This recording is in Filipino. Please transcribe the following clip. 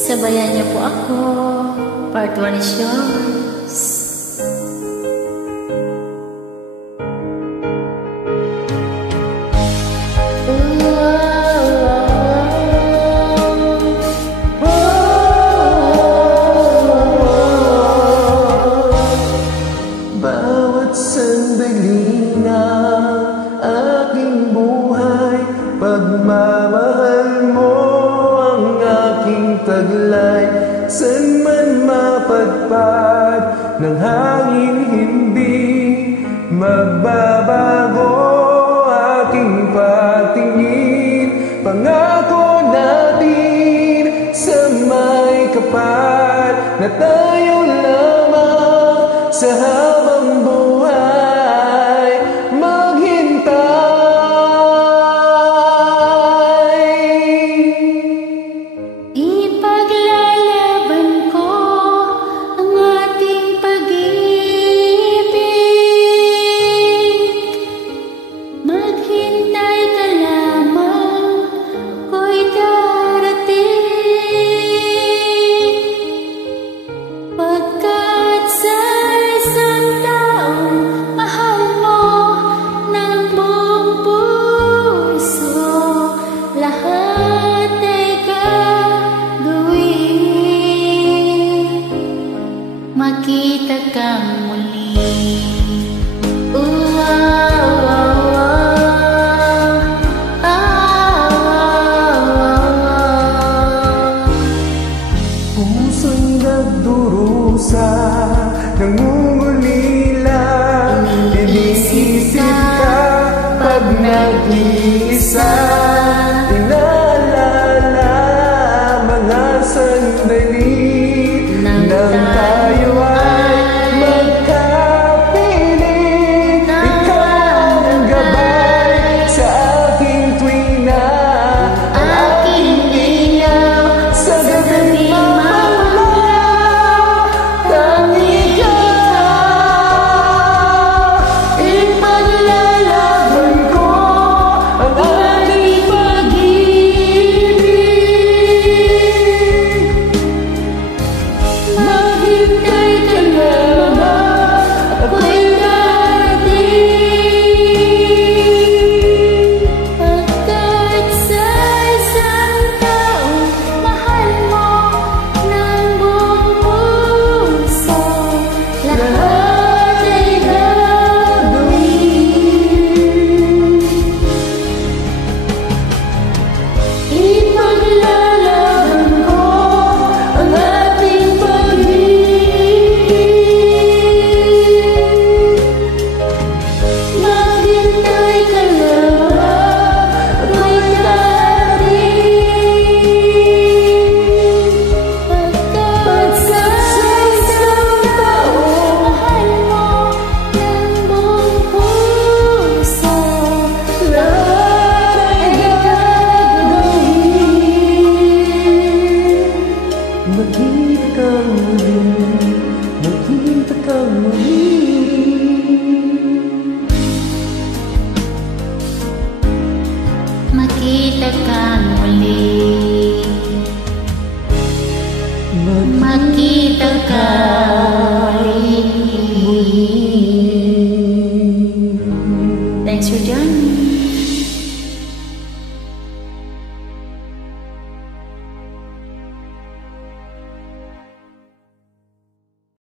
Sabayan niyo po ako. Part 1 is yours. Bawat sandali ng aking buhay, pagmamahal mo ang aking taglay. San man mapadpad ng hangin, hindi magbabago aking patingin. Pangako natin sa may kapal na tayo lamang sa habang buhay maghintay. Ipaglalaban ko ang ating pag-ibig. Maghintay ka lamang, ako'y darating. Pagkat sa isang taong mahal mo ng buong puso, lahat ay gagawin. Makita kang muli. Puso'y nagdurusa, nangungulila, iniisip ka pag nag-iisa. Inaalala mga sandali